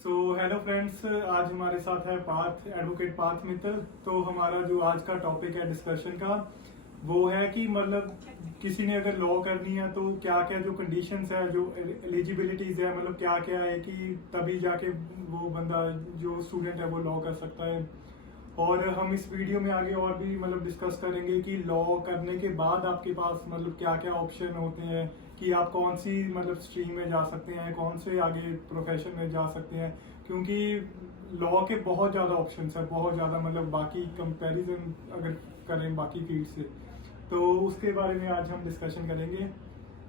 Hello friends, आज हमारे साथ है पार्थ, एडवोकेट पार्थ मित्तल। तो हमारा जो आज का टॉपिक है डिस्कशन का वो है कि मतलब किसी ने अगर लॉ करनी है तो क्या क्या जो कंडीशंस है, जो एलिजिबिलिटीज है, मतलब क्या क्या है कि तभी जाके वो बंदा जो स्टूडेंट है वो लॉ कर सकता है। और हम इस वीडियो में आगे और भी मतलब डिस्कस करेंगे कि लॉ करने के बाद आपके पास मतलब क्या क्या ऑप्शन होते हैं, कि आप कौन सी मतलब स्ट्रीम में जा सकते हैं, कौन से आगे प्रोफेशन में जा सकते हैं। क्योंकि लॉ के बहुत ज़्यादा ऑप्शंस हैं, बहुत ज़्यादा, मतलब बाकी कंपैरिजन अगर करें बाकी फील्ड से, तो उसके बारे में आज हम डिस्कशन करेंगे।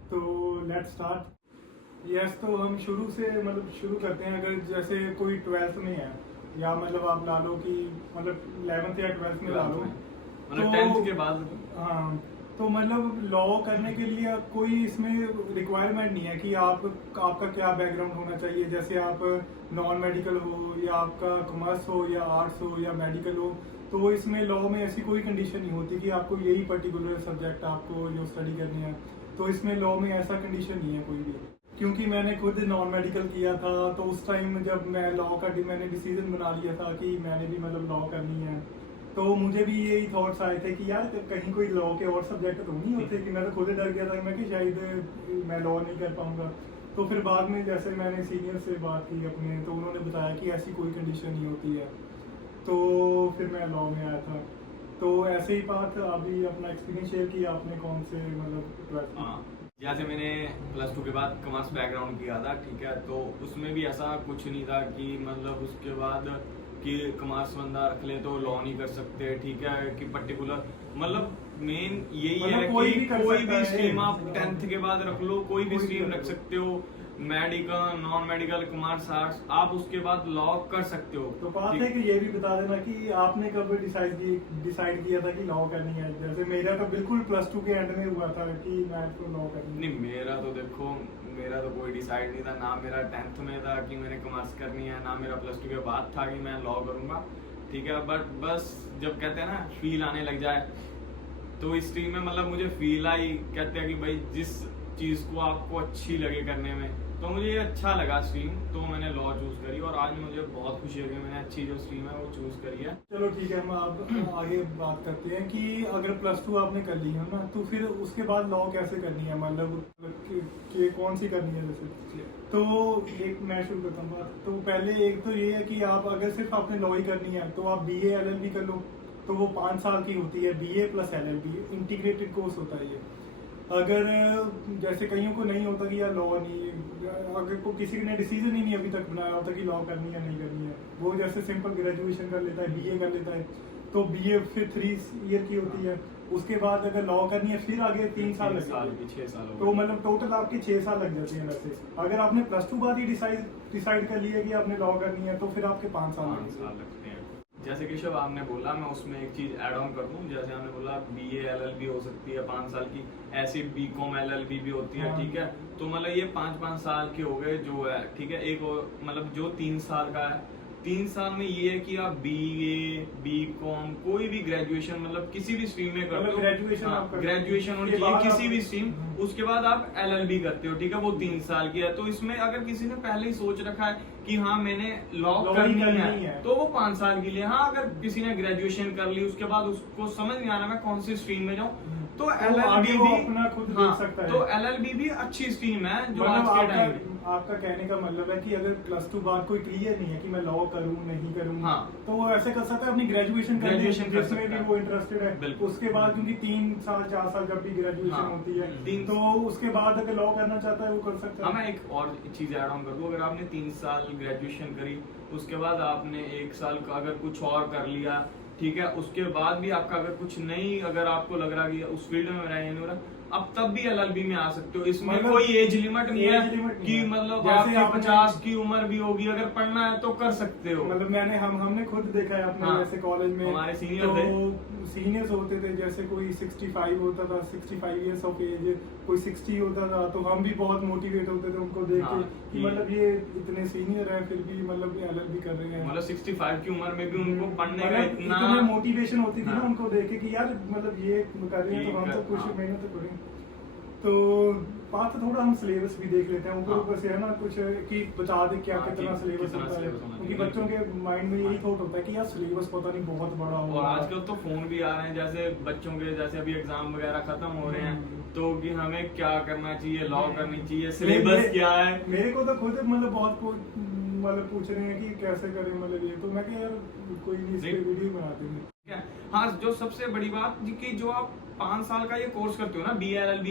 तो लेट्स स्टार्ट। यस, तो हम शुरू से मतलब शुरू करते हैं। अगर जैसे कोई 12th में है, या मतलब आप ला लो कि मतलब 11th या 12th में ला लो, मतलब 10th के बाद। हाँ, तो मतलब लॉ करने के लिए कोई इसमें रिक्वायरमेंट नहीं है कि आपका क्या बैकग्राउंड होना चाहिए। जैसे आप नॉन मेडिकल हो, या आपका कॉमर्स हो, या आर्ट्स हो, या मेडिकल हो, तो इसमें लॉ में ऐसी कोई कंडीशन नहीं होती कि आपको यही पर्टिकुलर सब्जेक्ट आपको जो स्टडी करनी है। तो इसमें लॉ में ऐसा कंडीशन नहीं है कोई भी। क्योंकि मैंने खुद नॉन मेडिकल किया था, तो उस टाइम जब मैं लॉ का मैंने डिसीजन बना लिया था कि मैंने भी मतलब लॉ करनी है, तो मुझे भी यही थॉट्स आए थे कि यार कहीं कोई लॉ के और सब्जेक्ट तो नहीं होते, कि मैं तो खुद ही डर गया था मैं कि शायद मैं लॉ नहीं कर पाऊंगा। तो फिर बाद में जैसे मैंने सीनियर से बात की अपने, तो उन्होंने बताया कि ऐसी कोई कंडीशन नहीं होती है। तो फिर मैं लॉ में आया था। तो ऐसे ही बात, अभी अपना एक्सपीरियंस शेयर किया आपने कौन से मतलब 12th में। जैसे मैंने +2 के बाद कॉमर्स बैकग्राउंड किया था, ठीक है, तो उसमें भी ऐसा कुछ नहीं था कि मतलब उसके बाद कि कॉमर्स बंदा रख ले तो लॉ नहीं कर सकते, ठीक है, कि पर्टिकुलर मतलब मेन यही मतलब है कोई कि भी कर कोई सकता भी है। स्ट्रीम आप 10th के बाद रख लो, कोई भी कोई भी स्ट्रीम कर रख लो। सकते हो, medical, non medical, commerce, arts, आप उसके बाद लॉ कर सकते हो। तो बात ठीक। है कि ये भी बता देना कि आपने कब डिसाइड किया था कि लॉ करनी है। जैसे मेरा तो बिल्कुल +2 के एंड में हुआ था कि मैं तो लॉ करनी है। नहीं, मेरा तो देखो, मेरा तो कोई डिसाइड नहीं था ना। मेरा 10th में था कि मैंने कॉमर्स करनी है, ना मेरा +2 के बाद था कि मैं लॉ करूंगा, ठीक है। बट बस जब कहते हैं ना फील आने लग जाए, तो इस स्ट्रीम में मतलब मुझे फील आई, कहते हैं कि भाई जिस चीज़ को आपको अच्छी लगे करने में, तो मुझे ये अच्छा लगा स्ट्रीम, तो मैंने लॉ चूज करी और आज मुझे बहुत खुशी है कि मैंने अच्छी जो स्ट्रीम है वो चूज करी है। चलो ठीक है, हम अब आगे बात करते हैं कि अगर +2 आपने कर ली है ना, तो फिर उसके बाद लॉ कैसे करनी है, मतलब कि कौन सी करनी है। जैसे तो एक मैं शुरू करता हूँ बात। तो पहले एक तो ये है कि आप अगर सिर्फ आपने लॉ ही करनी है तो आप BA LLB कर लो, तो वो 5 साल की होती है। BA + LLB इंटीग्रेटेड कोर्स होता है ये। अगर जैसे कईयों को नहीं होता कि यार लॉ नहीं, अगर को किसी ने डिसीजन ही नहीं अभी तक बनाया होता कि लॉ करनी है नहीं करनी है, वो जैसे सिंपल ग्रेजुएशन कर लेता है, BA कर लेता है, तो BA फिर 3 ईयर की होती है। उसके बाद अगर लॉ करनी है फिर आगे 3 साल लगते हैं। 6 साल हो तो गए। मतलब टोटल आपके 6 साल लग जाते हैं वैसे। अगर आपने +2 बाद ही डिसाइड कर लिया कि आपने लॉ करनी है, तो फिर आपके 5 साल 5 साल लगते हैं। जैसे केशव आपने बोला, मैं उसमें एक चीज ऐड ऑन कर दूं। जैसे आपने बोला BA LLB हो सकती है 5 साल की, ऐसी BCom LLB भी होती है, हाँ। ठीक है। तो मतलब ये 5-5 साल के हो गए जो है, ठीक है। एक मतलब जो 3 साल का है, 3 साल में ये है कि आप BA BCom कोई भी ग्रेजुएशन मतलब किसी भी स्ट्रीम में करते हो, ग्रेजुएशन ग्रेजुएशन होनी चाहिए किसी भी स्ट्रीम। उसके बाद आप LLB करते हो, ठीक है, वो 3 साल की है। तो इसमें अगर किसी ने पहले ही सोच रखा है कि हाँ मैंने लॉ करनी है, तो वो 5 साल के लिए। हाँ, अगर किसी ने ग्रेजुएशन कर ली, उसके बाद उसको समझ नहीं आना मैं कौन सी स्ट्रीम में जाऊँ, तो LLB भी अपना खुद हाँ, देख सकता है। तो LLB भी अच्छी स्ट्रीम है जो मतलब आज के टाइम में। आपका कहने का मतलब है कि अगर +2 बाद कोई क्लियर नहीं है कि मैं लॉ करूं नहीं करूं, हाँ, तो वो ऐसे कर सकता है अपनी ग्रेजुएशन कर जिसमें सकता भी है। वो इंटरेस्टेड है। बिल्कुल। उसके बाद क्योंकि 3 साल 4 साल जब भी ग्रेजुएशन हाँ, होती है, 3 तो उसके बाद अगर लॉ करना चाहता है वो कर सकता हाँ, है। मैं एक और चीज ऐड ऑन कर दूं। अगर आपने 3 साल ग्रेजुएशन करी, उसके बाद आपने 1 साल का अगर कुछ और कर लिया, ठीक है, उसके बाद भी आपका अगर कुछ नहीं, अगर आपको लग रहा कि उस फील्ड में मेरा ये नहीं हो रहा, अब तब भी LLB में आ सकते हो। इसमें मतलब कोई एज लिमिट नहीं है कि मतलब जैसे आपकी 50 की उम्र भी होगी, अगर पढ़ना है तो कर सकते हो। मतलब हमने खुद देखा है अपने हाँ, जैसे कॉलेज में हमारे सीनियर तो थे। सीनियर्स होते थे, जैसे कोई 65 होता था, 65 इयर्स ऑफ एज, कोई 60 होता था, तो हम भी बहुत मोटिवेट होते थे उनको देख के, हाँ, कि मतलब ये इतने सीनियर हैं फिर भी मतलब LLB कर रहे हैं। मतलब 65 की उम्र में भी उनको पढ़ने का मतलब इतना मोटिवेशन होती थी ना हाँ। उनको देख के कि यार मतलब ये कर रहे हैं तो हम तो कुछ हाँ। मेहनत तो करें। तो पाथ थोड़ा हम सिलेबस भी देख लेते हैं ऊपर हाँ। ऊपर से, है ना, कुछ कि बता दे क्या हाँ, कितना कि सिलेबस कितना होता है, syllabus होना क्योंकि चाहिए। बच्चों के माइंड में यही थॉट होता है कि यार सिलेबस पता नहीं बहुत बड़ा और होगा। आजकल तो फोन भी आ रहे हैं, जैसे बच्चों के जैसे अभी एग्जाम वगैरह खत्म हो रहे हैं, तो कि हमें क्या करना चाहिए, लॉ करनी चाहिए, सिलेबस क्या है। मेरे को तो खुद मतलब बहुत मतलब पूछ रहे हैं कि कैसे करें, मतलब ये तो मैं कि यार कोई नहीं इस पे नहीं। वीडियो बनाते हैं। क्या हाँ, जो सबसे बड़ी बात कि जो आप 5 साल का ये कोर्स करते हो ना, BLLB,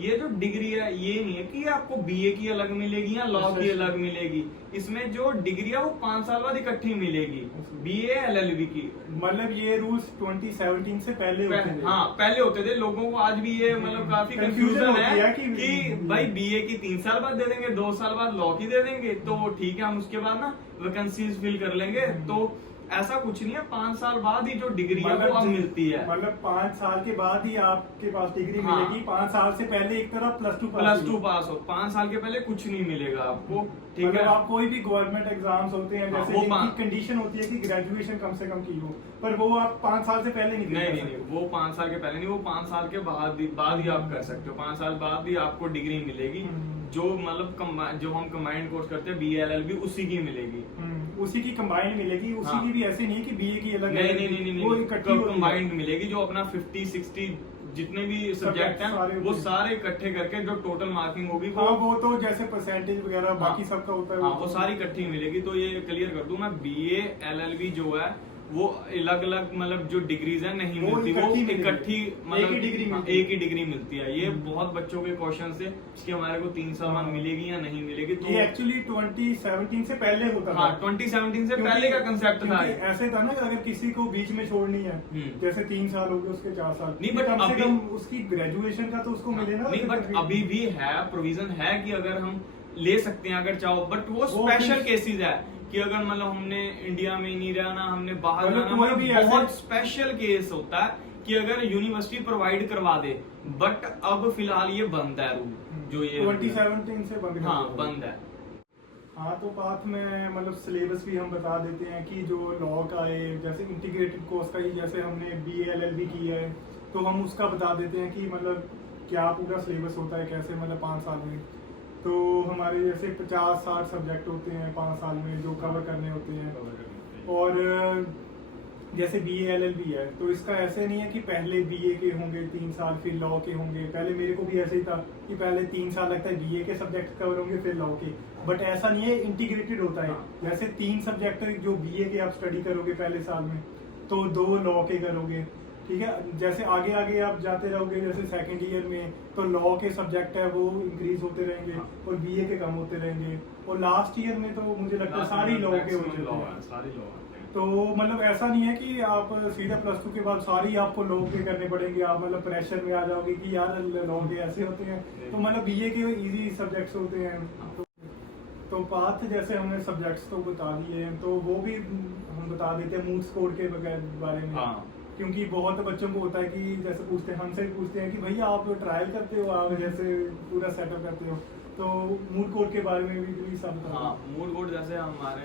ये जो डिग्री है ये नहीं है कि आपको BA की अलग मिलेगी या लॉ की अलग मिलेगी। इसमें जो डिग्री है वो 5 साल बाद इकट्ठी मिलेगी, BA LLB की। मतलब ये रूल्स 2017 से पहले होते थे। हाँ, पहले होते थे। लोगों को आज भी ये मतलब काफी Confusion कंफ्यूजन होती है है कि भाई BA की 3 साल बाद दे देंगे, 2 साल बाद लॉ की दे देंगे, तो ठीक है हम उसके बाद ना वैकेंसीज फिल कर लेंगे। तो ऐसा कुछ नहीं है, 5 साल बाद ही जो डिग्री है वो अब मिलती है। मतलब 5 साल के बाद ही आपके पास डिग्री हाँ। मिलेगी। 5 साल से पहले एक तरह +2 पास हो, 5 साल के पहले कुछ नहीं मिलेगा आपको, ठीक मतलब है। आप कोई भी गवर्नमेंट एग्जाम्स होते हैं हाँ, जैसे वो जिनकी कंडीशन होती है कि ग्रेजुएशन कम से कम की हो, पर वो आप 5 साल से पहले नहीं नहीं कर नहीं सकते। नहीं, वो 5 साल के पहले नहीं, वो 5 साल के बाद ही आप कर सकते हो। 5 साल बाद ही आपको डिग्री मिलेगी। जो मतलब जो हम कंबाइंड कोर्स करते हैं BLLB, उसी की मिलेगी। उसी की कंबाइंड मिलेगी, उसी हाँ। की भी ऐसे नहीं कि BA की अलग नहीं, वो इकट्ठी होती है। कंबाइंड मिलेगी। जो अपना 50-60 जितने भी सब्जेक्ट हैं सारे वो होते हैं। सारे इकट्ठे करके जो टोटल मार्किंग होगी हाँ, वो तो जैसे परसेंटेज वगैरह हाँ। बाकी सबका होता है। हाँ, वो सारी इकट्ठी मिलेगी। तो ये क्लियर कर दूं मैं, BA LLB जो है वो अलग अलग मतलब जो डिग्रीज है नहीं वो मिलती, वो इकट्ठी मिलेगी। इकट्ठी मतलब एक ही डिग्री हाँ, मिलती है। एक ही डिग्री मिलती है। ये बहुत बच्चों के क्वेश्चन थे कि हमारे को 3 साल बाद मिलेगी या नहीं मिलेगी। तो ये एक्चुअली 2017 से पहले होता हाँ, था। 2017 से पहले का कंसेप्ट था। क्योंकि ऐसे था ना कि अगर किसी को बीच में छोड़नी है, जैसे 3 साल हो गए उसके 4 साल, नहीं, but कम से अभी- कम उसकी ग्रेजुएशन का तो उसको मिले ना। नहीं, बट अभी भी है, प्रोविजन है कि अगर हम ले सकते हैं अगर चाहो, बट वो स्पेशल फिर- केसेस है कि अगर मतलब हमने इंडिया में नहीं रहना, हमने बाहर मतलब जाना, कोई भी मतलब बहुत ऐसे- स्पेशल केस होता है कि अगर यूनिवर्सिटी प्रोवाइड करवा दे। बट अब फिलहाल ये बंद है रूल, जो ये 2017 से बंद कर हाँ दिया। बंद है। हाँ, तो बात में मतलब सिलेबस भी हम बता देते हैं कि जो लॉ का है, जैसे इंटीग्रेटेड कोर्स का ही जैसे हमने BLLB की है, तो हम उसका बता देते हैं कि मतलब क्या पूरा सिलेबस होता है, कैसे मतलब 5 साल में। तो हमारे जैसे 50-60 सब्जेक्ट होते हैं 5 साल में जो कवर करने होते हैं। और जैसे BLLB है तो इसका ऐसे नहीं है कि पहले BA के होंगे 3 साल, फिर लॉ के होंगे। पहले मेरे को भी ऐसे ही था कि पहले 3 साल लगता है BA के सब्जेक्ट कवर होंगे, फिर लॉ के। बट ऐसा नहीं है, इंटीग्रेटेड होता है। जैसे 3 सब्जेक्ट जो BA के आप स्टडी करोगे पहले साल में, तो 2 लॉ के करोगे, ठीक है। जैसे आगे आगे आप जाते रहोगे, जैसे सेकेंड ईयर में तो लॉ के सब्जेक्ट है वो इंक्रीज होते रहेंगे और BA के कम होते रहेंगे। और लास्ट ईयर में तो मुझे लगता है सारी लॉ के होते हैं। सारी लॉ आते हैं। तो मतलब ऐसा नहीं है कि आप सीधा +2 के बाद सारी आपको लॉ के करने पड़ेंगे, आप मतलब प्रेशर में आ जाओगे कि यार लॉ के ऐसे होते हैं। तो मतलब BA के इजी सब्जेक्ट्स होते हैं। तो पाथ जैसे हमने सब्जेक्ट्स तो बता दिए हैं, तो वो भी हम बता देते हैं मूड्स कोड के बारे में। हाँ। क्योंकि बहुत बच्चों को होता है कि जैसे पूछते हैं, हमसे भी पूछते हैं कि भैया आप ट्रायल करते हो, आप जैसे पूरा सेटअप करते हो, तो मूड कोड के बारे में भी प्लीज सब बताओ। हाँ, मूड कोड जैसे हमारे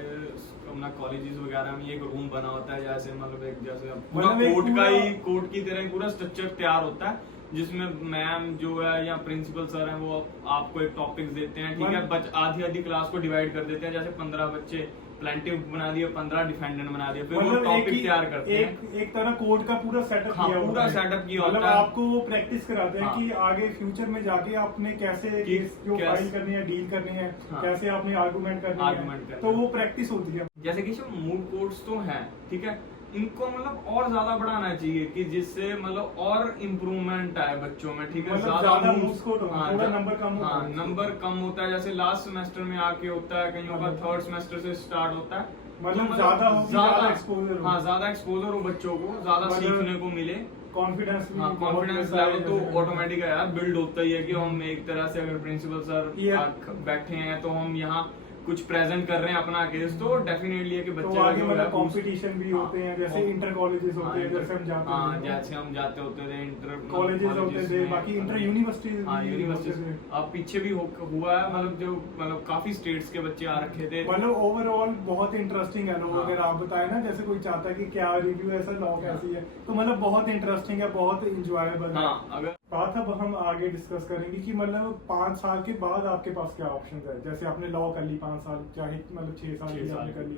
अपना कॉलेजेस वगैरह में एक रूम बना होता है, जैसे मतलब एक जैसे पूरा मतलब एक कोर्ट का पूरा- ही कोर्ट की तरह पूरा स्ट्रक्चर तैयार होता है, जिसमें मैम जो है या प्रिंसिपल सर हैं वो आपको एक टॉपिक देते हैं, ठीक है। आधी आधी क्लास को डिवाइड कर देते हैं, जैसे 15 बच्चे प्लेंटिव बना दिए, 15 डिफेंडेंट बना दिए, फिर वो मतलब टॉपिक तैयार करते हैं। एक तरह कोड का पूरा सेटअप हाँ, किया पूरा होता है। सेटअप किया मतलब होता है। आपको वो प्रैक्टिस कराते हैं हाँ। कि आगे फ्यूचर में जाके आपने कैसे केस जो कैसे- फाइल करनी है, डील करनी है, हाँ। कैसे आपने आर्गुमेंट करनी Argument है, करना तो है। वो प्रैक्टिस होती है। जैसे कि मूड कोड्स तो हैं, ठीक है, इनको मतलब और ज्यादा बढ़ाना चाहिए कि जिससे मतलब और इम्प्रूवमेंट आए बच्चों में, ठीक है। मतलब ज्यादा mood- moods code होगा, थोड़ा नंबर कम होता हाँ, है। नंबर कम होता है। जैसे लास्ट सेमेस्टर में आके होता है, कहीं का 3rd सेमेस्टर से स्टार्ट होता है। मतलब तो ज्यादा हो, ज्यादा एक्सपोजर हो। हाँ, ज्यादा एक्सपोजर हो बच्चों को, ज्यादा मतलब सीखने को मिले। कॉन्फिडेंस हाँ, कॉन्फिडेंस लेवल तो ऑटोमेटिक है यार, बिल्ड होता ही है कि हम एक तरह से अगर प्रिंसिपल सर बैठे हैं तो हम यहाँ कुछ प्रेजेंट कर रहे हैं अपना केस, तो डेफिनेटली है कि बच्चे तो आगे जो मतलब है कंपटीशन भी हाँ, होते हैं, जैसे इंटर कॉलेजेस होते हैं, जैसे हम जाते हाँ, हैं, जैसे हम जाते होते थे इंटर कॉलेजेस होते थे, बाकी इंटर यूनिवर्सिटीज हाँ, भी यूनिवर्सिटीज। होते थे। अब पीछे भी हुआ है, मतलब जो मतलब काफी स्टेट्स के बच्चे आ रखे थे। मतलब ओवरऑल बहुत इंटरेस्टिंग है। लोग हाँ। अगर आप बताए ना, जैसे कोई चाहता है कि क्या रिव्यू ऐसा लॉ कैसी है, तो मतलब बहुत इंटरेस्टिंग है, बहुत इंजॉयबल है। हाँ, अगर बात अब हम आगे डिस्कस करेंगे कि मतलब 5 साल के बाद आपके पास क्या ऑप्शन है। जैसे आपने लॉ कर ली 5 साल, चाहे मतलब 6 साल की आपने कर ली,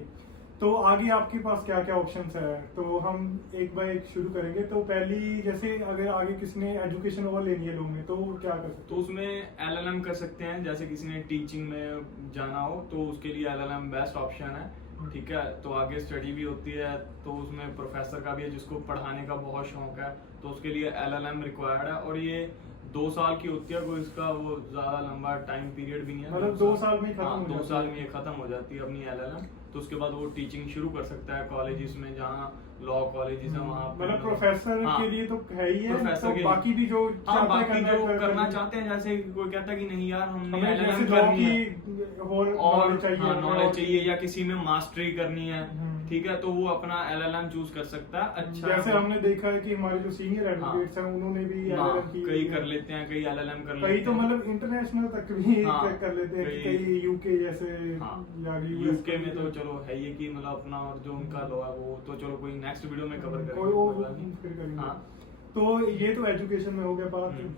तो आगे आपके पास क्या क्या ऑप्शंस है। तो हम एक बाय एक शुरू करेंगे। तो पहली, जैसे अगर आगे किसी ने एजुकेशन और लेनी है लोग में, तो वो क्या कर सकते तो उसमें LLM कर सकते हैं। जैसे किसी ने टीचिंग में जाना हो तो उसके लिए LLM बेस्ट ऑप्शन है, ठीक है। तो आगे स्टडी भी होती है, तो उसमें प्रोफेसर का भी है, जिसको पढ़ाने का बहुत शौक है तो उसके लिए LLM रिक्वायर्ड है। और ये 2 साल की होती है, कोई इसका वो ज्यादा लंबा टाइम पीरियड भी नहीं है। मतलब 2 साल में ही खत्म हो 2 जाती साल है। में ये खत्म हो जाती है अपनी LLM। तो उसके बाद वो टीचिंग शुरू कर सकता है कॉलेजेस में, जहाँ लॉ कॉलेजेस है वहाँ पे। मतलब प्रोफेसर हाँ, के लिए तो है ही है, प्रोफेसर तो के बाकी भी जो हाँ, चाहते हैं बाकी जो करना करना चाहते हैं, जैसे कोई कहता है कि नहीं यार हमने हमें जैसे LLM लॉ करनी है की और और नॉलेज चाहिए, नॉलेज चाहिए, या किसी में मास्टरी करनी है, हम्म। ठीक है, तो वो अपना LLM चूज कर सकता है। अच्छा, जैसे हमने देखा है कि हमारे जो सीनियर एडवोकेट्स हैं उन्होंने भी हाँ, LLM की, कई कर लेते हैं, कई LLM कर लेते कई हैं, तो मतलब इंटरनेशनल तक भी हाँ, कर लेते हैं, कई- कई यूके जैसे हाँ, या यूके में तो चलो है ये कि मतलब अपना और जो उनका लॉ है वो तो चलो कोई नेक्स्ट वीडियो में कवर करेंगे, कोई वो कोई बात नहीं। फिर करेंगे। हाँ। तो ये तो एजुकेशन में हो गया बात। हम्म।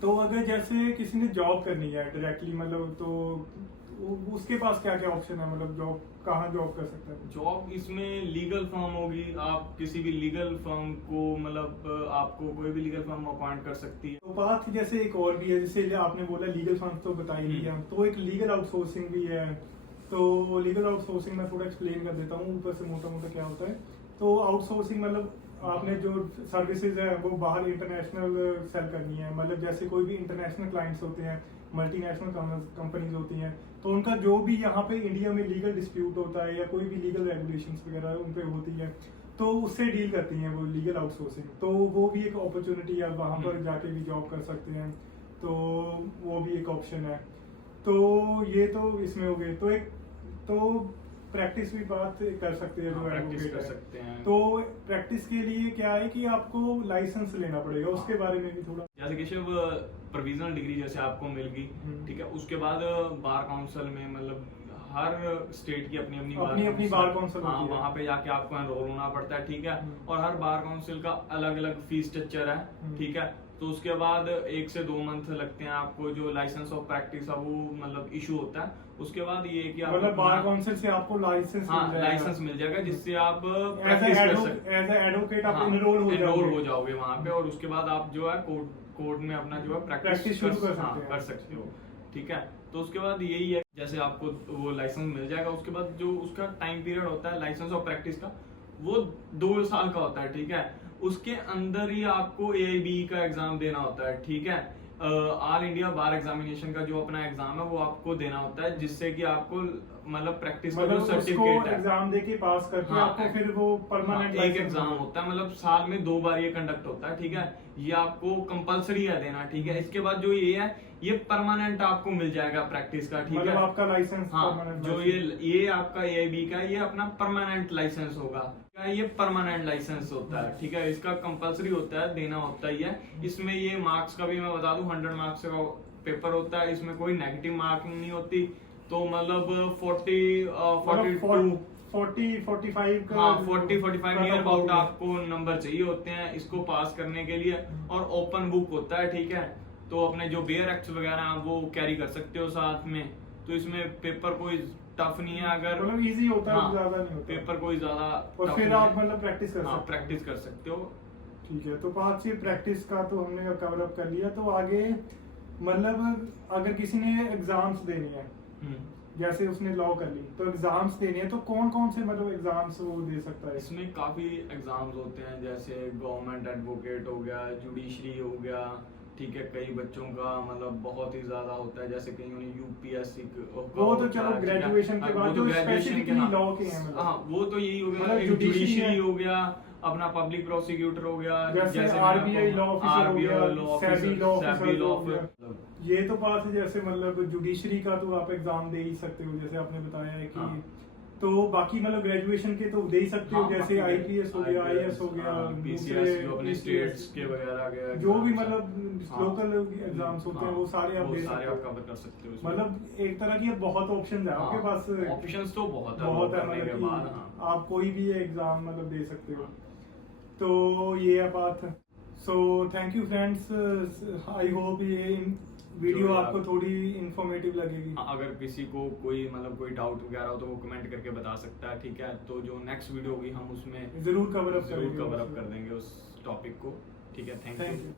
तो अगर जैसे किसी ने जॉब करनी है डायरेक्टली, मतलब तो उसके पास क्या क्या ऑप्शन है, मतलब जॉब कहाँ जॉब कर सकता है। जॉब इसमें लीगल फर्म होगी, आप किसी भी लीगल फर्म को मतलब आपको कोई भी लीगल फर्म अपॉइंट कर सकती है। तो बात जैसे एक और भी है, जैसे आपने बोला लीगल फर्म तो बता ही दिया, तो एक लीगल आउटसोर्सिंग भी है। तो लीगल आउटसोर्सिंग में थोड़ा एक्सप्लेन कर देता हूँ ऊपर से मोटा मोटा क्या होता है। तो आउटसोर्सिंग मतलब आपने जो सर्विसेज है वो बाहर इंटरनेशनल सेल करनी है। मतलब जैसे कोई भी इंटरनेशनल क्लाइंट्स होते हैं, मल्टीनेशनल कंपनीज होती हैं, तो उनका जो भी यहाँ पे इंडिया में लीगल डिस्प्यूट होता है या कोई भी लीगल रेगुलेशंस वगैरह उन पे होती है, तो उससे डील करती हैं वो लीगल आउटसोर्सिंग। तो वो भी एक अपॉर्चुनिटी है, वहाँ पर जाके भी जॉब कर सकते हैं, तो वो भी एक ऑप्शन है। तो ये तो इसमें हो गए। तो एक तो प्रैक्टिस भी बात कर सकते हैं, जो प्रैक्टिस एडवोकेट कर है। सकते हैं। तो प्रैक्टिस के लिए क्या है कि आपको लाइसेंस लेना पड़ेगा, उसके बारे में भी थोड़ा। जैसे केशव प्रोविजनल डिग्री जैसे आपको मिल गई, ठीक है, उसके बाद बार काउंसिल में मतलब हर स्टेट की अपनी अपनी बार काउंसिल हाँ, होती है। वहाँ पे जाके आपको एनरोल होना पड़ता है, ठीक है। और हर बार काउंसिल का अलग अलग फीस स्ट्रक्चर है, ठीक है। तो उसके बाद 1 से 2 मंथ लगते हैं आपको, जो लाइसेंस ऑफ प्रैक्टिस है वो मतलब इशू होता है। उसके बाद ये है कि आप मतलब बार काउंसिल से आपको लाइसेंस लाइसेंस मिल जाएगा, जिससे आप एज प्रैक्टिस कर सकते ए एडवोकेट आप हाँ, एनरोल हो जाओगे वहाँ पे। और उसके बाद आप जो है कोर्ट में अपना जो है प्रैक्टिस शुरू कर सकते हो, ठीक है। तो उसके बाद यही है, जैसे आपको वो लाइसेंस मिल जाएगा, उसके बाद जो उसका टाइम पीरियड होता है लाइसेंस ऑफ प्रैक्टिस का, वो 2 साल का होता है, ठीक है। उसके अंदर ही आपको AIB का एग्जाम देना होता है, ठीक है। ऑल इंडिया बार एग्जामिनेशन का जो अपना एग्जाम है वो आपको देना होता है, जिससे कि आपको मतलब प्रैक्टिस का जो सर्टिफिकेट है, एग्जाम देके पास करके आपको फिर वो परमानेंट एक एग्जाम होता है, मतलब साल में 2 बार ये कंडक्ट होता है, ठीक है। ये आपको कंपलसरी है देना, ठीक है। इसके बाद जो ये है ये परमानेंट आपको मिल जाएगा प्रैक्टिस का, ठीक है। मतलब आपका लाइसेंस हाँ, जो ये आपका AIB का ये अपना परमानेंट लाइसेंस होगा, ये परमानेंट लाइसेंस होता है, ठीक है। इसका कंपलसरी होता है, देना होता ही है। इसमें ये मार्क्स का भी मैं बता दूं 100 मार्क्स का पेपर होता है, इसमें कोई नेगेटिव मार्किंग नहीं होती। तो मतलब 40-45 नियर अबाउट आपको नंबर चाहिए होते हैं इसको पास करने के लिए। और ओपन बुक होता है, ठीक है। तो अपने जो बेयर एक्ट्स वगैरह हैं वो कैरी कर सकते हो साथ में। तो इसमें पेपर कोई टफ नहीं है, अगर मतलब इजी होता है, हाँ, ज्यादा नहीं होता पेपर कोई ज्यादा और tough फिर नहीं आप है। मतलब प्रैक्टिस कर सकते हो। प्रैक्टिस कर सकते हो, ठीक है। तो 5 से प्रैक्टिस का तो हमने कवर अप कर लिया। तो आगे मतलब अगर किसी ने एग्जाम्स देनी है, जैसे उसने लॉ कर ली, तो एग्जाम्स देनी है, तो कौन कौन से मतलब एग्जाम्स वो दे सकता है। इसमें काफी एग्जाम्स होते हैं, जैसे गवर्नमेंट एडवोकेट हो गया, जुडिशरी हो गया, ठीक है। कई बच्चों का मतलब बहुत ही ज्यादा होता है, जैसे कहीं उन्हें UPSC वो तो चलो ग्रेजुएशन के बाद जो स्पेसिफिकली लॉ के हैं, हाँ वो तो यही हो गया, मतलब जुडिशरी हो गया, अपना पब्लिक प्रोसिक्यूटर हो गया, जैसे RBI लॉ ऑफिसर हो गया, सेबी लॉ ऑफिसर। ये तो बात है, जैसे मतलब जुडिशरी का तो आप एग्जाम दे ही सकते हो, जैसे आपने बताया है कि तो बाकी मतलब ग्रेजुएशन के तो दे ही सकते हो, जैसे IPS हो गया, IAS हो गया, PCS जो अपने स्टेट्स के वगैरह के जो भी मतलब लोकल एग्जाम्स होते हैं वो सारे आप दे सकते हो, कवर कर सकते हो। मतलब एक तरह की बहुत ऑप्शन है आपके पास, ऑप्शंस तो बहुत है मतलब के बाद आप कोई भी एग्जाम मतलब दे सकते हो। तो ये है बात। So thank you friends, I hope ये वीडियो जो आपको थोड़ी इंफॉर्मेटिव लगेगी। अगर किसी को कोई मतलब कोई डाउट वगैरह हो तो वो कमेंट करके बता सकता है, ठीक है। तो जो नेक्स्ट वीडियो होगी हम उसमें जरूर कवर अप कर देंगे उस टॉपिक को, ठीक है। Thank you.